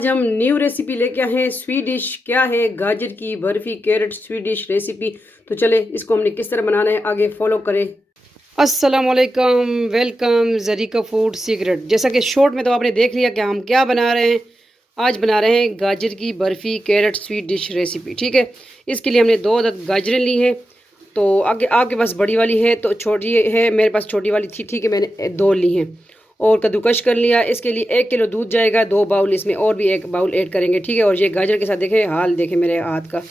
आज हम new recipe लेके आए हैं। स्वीट डिश क्या है? गाजर की barfi carrot sweet dish recipe. तो चले इसको हमने किस तरह बनाना है आगे फॉलो करें। अस्सलाम वालेकुम, वेलकम ज़रीका फूड सीक्रेट। जैसा कि शॉर्ट में तो आपने देख लिया कि हम क्या बना रहे हैं। आज बना रहे हैं गाजर की barfi carrot sweet dish recipe. ठीक है, इसके लिए हमने 2 अदद गाजरें ली हैं। तो आगे आपके पास बड़ी वाली है तो छोटी है, मेरे पास छोटी वाली थी, ठीक है, मैंने 2 ली हैं। और कद्दूकश कर लिया। इसके लिए 1 किलो दूध जाएगा, 2 बाउल इसमें और भी 1 बाउल ऐड करेंगे। ठीक है, और ये गाजर के साथ देखें हाल, देखें मेरे हाथ का।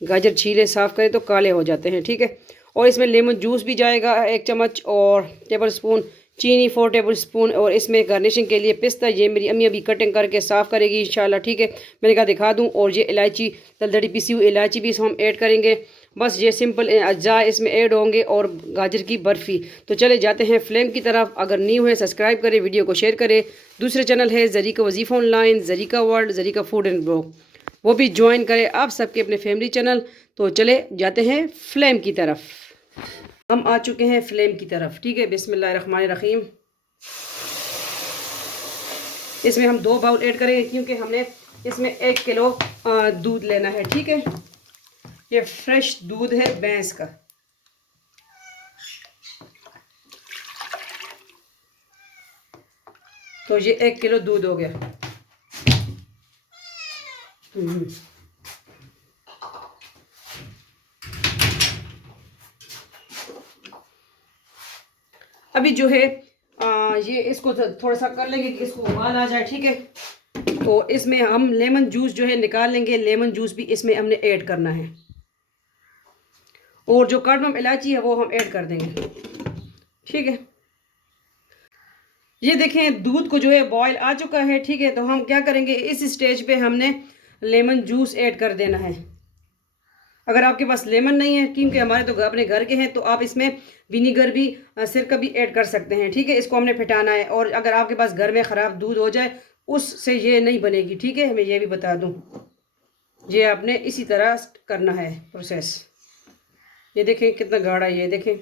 गाजर छीले साफ़ करें तो काले हो जाते हैं। ठीक है, और इसमें लेमन जूस भी जाएगा 1 चम्मच, और टेबल स्पून चीनी 4 टेबल स्पून। और इसमें गार्निशिंग के लिए पिस्ता, ये मेरी अम्मी अभी कटिंग करके साफ़ करेगी इंशाल्लाह। ठीक है, मैंने कहा दिखा दूँ। और ये इलायची, दलदली पिसी हुई इलायची भी हम ऐड करेंगे। बस ये सिंपल अज्जा इसमें ऐड होंगे और गाजर की बर्फ़ी। तो चले जाते हैं फ्लेम की तरफ। अगर न्यू है सब्सक्राइब करें, वीडियो को शेयर करें। दूसरे चैनल है ज़रीका वजीफ़ा online, Zarika world, Zarika food and blog, वो भी ज्वाइन करें आप सबके अपने फैमिली चैनल। तो चले जाते हैं फ्लेम की तरफ। हम आ चुके हैं फ्लेम की तरफ। ठीक है, बिस्मिल्लाहिर्रहमानिर्रहीम। इसमें हम 2 बाउल ऐड करेंगे क्योंकि हमने इसमें 1 किलो दूध लेना है। ठीक है, ये फ्रेश दूध है भैंस का। तो ये 1 किलो दूध हो गया। अभी जो है ये इसको थोड़ा सा कर लेंगे कि इसको उबाल आ जाए। ठीक है, तो इसमें हम लेमन जूस जो है निकाल लेंगे। लेमन जूस भी इसमें हमने ऐड करना है, और जो कार्डमम इलायची है वो हम ऐड कर देंगे। ठीक है, ये देखें दूध को जो है बॉयल आ चुका है। ठीक है, तो हम क्या करेंगे, इस स्टेज पे हमने लेमन जूस ऐड कर देना है। अगर आपके पास लेमन नहीं है, क्योंकि हमारे तो अपने घर के हैं, तो आप इसमें विनीगर भी, सिरका भी ऐड कर सकते हैं। ठीक है, इसको हमने फिटाना है। और अगर आपके पास घर में ख़राब दूध हो जाए उससे ये नहीं बनेगी। ठीक है, मैं ये भी बता दूं, ये आपने इसी तरह करना है प्रोसेस। ये देखें कितना गाढ़ा, ये देखें।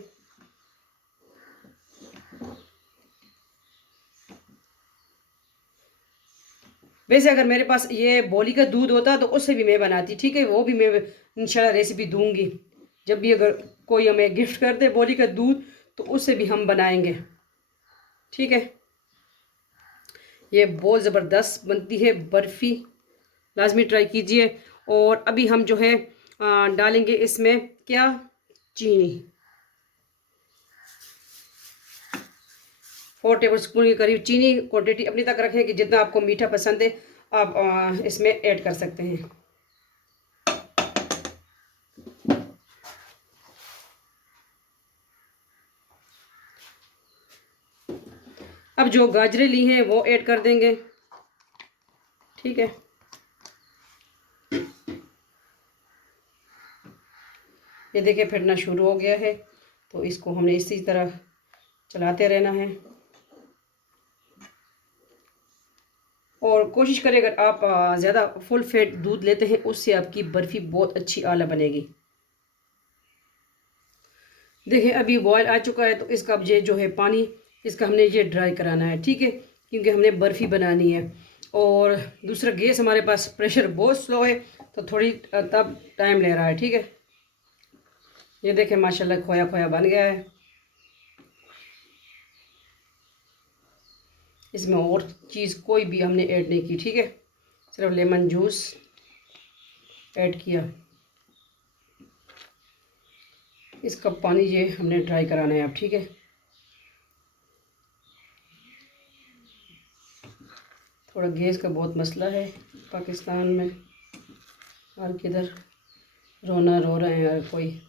वैसे अगर मेरे पास ये बोली का दूध होता तो उससे भी मैं बनाती। ठीक है, वो भी मैं इंशाल्लाह रेसिपी दूंगी। जब भी अगर कोई हमें गिफ्ट कर दे बोली का दूध तो उससे भी हम बनाएंगे। ठीक है, ये बहुत ज़बरदस्त बनती है बर्फ़ी, लाजमी ट्राई कीजिए। और अभी हम जो है डालेंगे इसमें क्या, चीनी 4 टेबल स्पून के करीब चीनी। क्वांटिटी अपनी तक रखें कि जितना आपको मीठा पसंद है आप इसमें ऐड कर सकते हैं। अब जो गाजरें ली हैं वो ऐड कर देंगे। ठीक है, ये देखिए फिरना शुरू हो गया है, तो इसको हमने इसी तरह चलाते रहना है। और कोशिश करें अगर आप ज़्यादा फुल फैट दूध लेते हैं उससे आपकी बर्फ़ी बहुत अच्छी आला बनेगी। देखिए अभी बॉयल आ चुका है, तो इसका अब ये जो है पानी, इसका हमने ये ड्राई कराना है। ठीक है, क्योंकि हमने बर्फ़ी बनानी है। और दूसरा गैस हमारे पास प्रेशर बहुत स्लो है, तो थोड़ी तब टाइम ले रहा है। ठीक है, ये देखें माशाल्लाह खोया खोया बन गया है। इसमें और चीज़ कोई भी हमने ऐड नहीं की। ठीक है, सिर्फ लेमन जूस ऐड किया। इसका पानी ये हमने ड्राई कराना है अब। ठीक है, थोड़ा गैस का बहुत मसला है पाकिस्तान में, और किधर रोना रो रहे हैं हर कोई।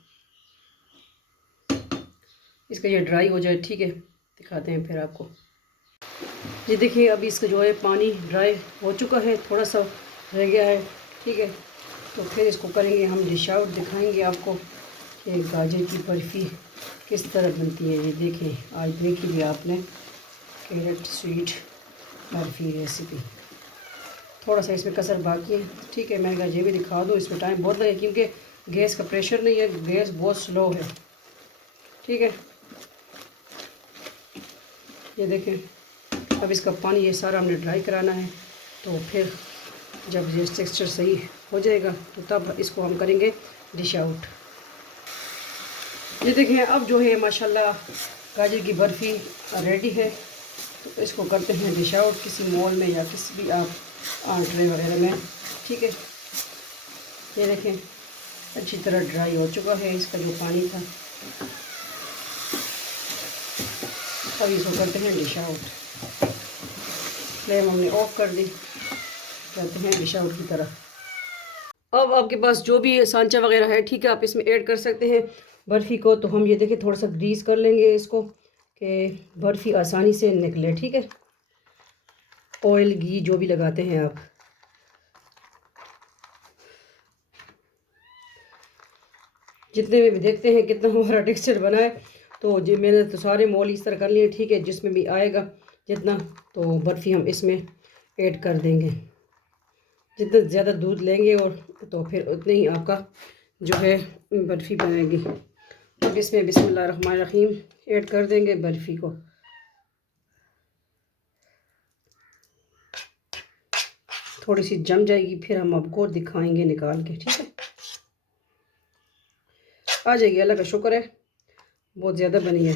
इसका ये ड्राई हो जाए। ठीक है, दिखाते हैं फिर आपको। ये देखिए अभी इसका जो है पानी ड्राई हो चुका है, थोड़ा सा रह गया है। ठीक है, तो फिर इसको करेंगे हम डिश आउट, दिखाएंगे आपको कि गाजर की बर्फ़ी किस तरह बनती है। ये देखें, आज देखी भी आपने कैरेट स्वीट बर्फ़ी रेसिपी। थोड़ा सा इसमें कसर बाकी है। ठीक है, मैंने कहा ये भी दिखा दूँ, इसमें टाइम बहुत लगे क्योंकि गैस का प्रेशर नहीं है, गैस बहुत स्लो है। ठीक है, ये देखें अब इसका पानी ये सारा हमने ड्राई कराना है, तो फिर जब ये टेक्सचर सही हो जाएगा तो तब इसको हम करेंगे डिश आउट। ये देखें अब जो है माशाल्लाह गाजर की बर्फ़ी रेडी है। तो इसको करते हैं डिश आउट किसी मॉल में या किसी भी आप ट्रे वगैरह में। ठीक है, ये देखें अच्छी तरह ड्राई हो चुका है इसका जो पानी था। अब इसको करते हैं डिश आउट। फ्लेम हमने ऑफ कर दी, करते हैं डिश आउट की तरह। अब आपके पास जो भी सांचा वगैरह है ठीक है, आप इसमें ऐड कर सकते हैं बर्फ़ी को। तो हम ये देखें थोड़ा सा ग्रीस कर लेंगे इसको कि बर्फ़ी आसानी से निकले। ठीक है, ऑयल घी जो भी लगाते हैं आप। जितने में भी देखते हैं कितना हमारा टेक्सचर बना है। तो जी मैंने तो सारे मोल इस तरह कर लिए। ठीक है, जिसमें भी आएगा जितना तो बर्फ़ी हम इसमें ऐड कर देंगे। जितना ज़्यादा दूध लेंगे और तो फिर उतने ही आपका जो है बर्फ़ी बनेगी। अब इसमें बिस्मिल्लाहिर्रहमानिर्रहीम ऐड कर देंगे बर्फ़ी को। थोड़ी सी जम जाएगी फिर हम आपको दिखाएंगे निकाल के। ठीक है, आ जाएगी, अल्लाह का शुक्र है बहुत ज़्यादा बनी है।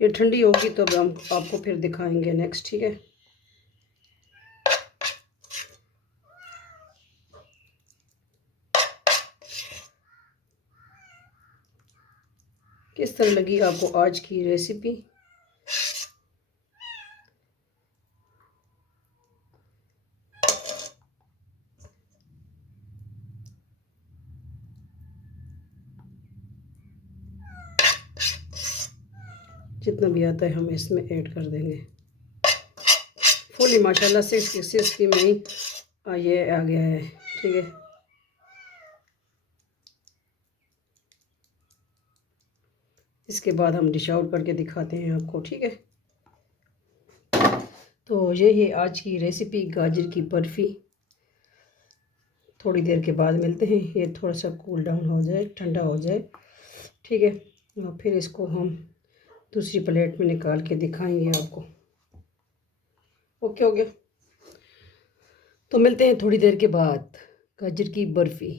ये ठंडी होगी तो अब हम आपको फिर दिखाएंगे नेक्स्ट। ठीक है, किस तरह लगी आपको आज की रेसिपी। जितना भी आता है हम इसमें ऐड कर देंगे। फुली माशाल्लाह 6 में ही ये आ गया है। ठीक है, इसके बाद हम डिश आउट करके दिखाते हैं आपको। ठीक है, तो ये है आज की रेसिपी गाजर की बर्फ़ी। थोड़ी देर के बाद मिलते हैं, ये थोड़ा सा कूल डाउन हो जाए, ठंडा हो जाए। ठीक है, और फिर इसको हम दूसरी प्लेट में निकाल के दिखाएंगे आपको। ओके हो गया, तो मिलते हैं थोड़ी देर के बाद। गाजर की बर्फ़ी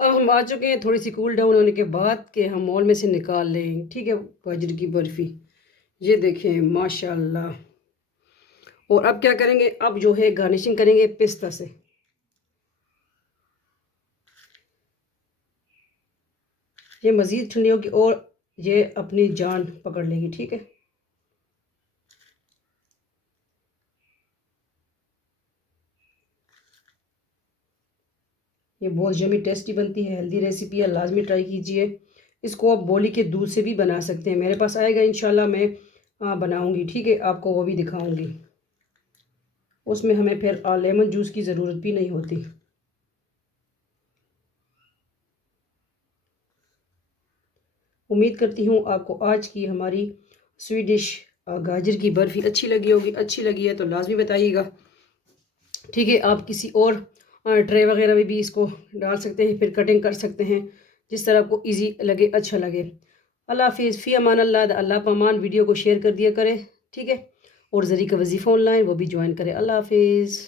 अब हम आ चुके हैं थोड़ी सी कूल डाउन होने के बाद कि हम मॉल में से निकाल लें। ठीक है, गाजर की बर्फ़ी ये देखें माशाल्लाह। और अब क्या करेंगे, अब जो है गार्निशिंग करेंगे पिस्ता से। ये मज़ीद ठंडी होगी और ये अपनी जान पकड़ लेगी। ठीक है, ये बहुत यमी टेस्टी बनती है, हेल्दी रेसिपी है, लाजमी ट्राई कीजिए। इसको आप बोली के दूध से भी बना सकते हैं। मेरे पास आएगा इंशाल्लाह, मैं बनाऊंगी। ठीक है, आपको वो भी दिखाऊंगी। उसमें हमें फिर लेमन जूस की ज़रूरत भी नहीं होती। उम्मीद करती हूँ आपको आज की हमारी स्वीट डिश गाजर की बर्फ़ी अच्छी लगी होगी। अच्छी लगी है तो लाजमी बताइएगा। ठीक है, आप किसी और ट्रे वगैरह में भी इसको डाल सकते हैं, फिर कटिंग कर सकते हैं जिस तरह आपको इजी लगे, अच्छा लगे। अल्लाह हाफिज़, फ़ी अमान अल्लाह। अल्लाह पामान। वीडियो को शेयर कर दिया करें। ठीक है, और ज़रीका वजीफ़ा ऑनलाइन वो भी ज्वाइन करें। अल्लाह हाफिज़।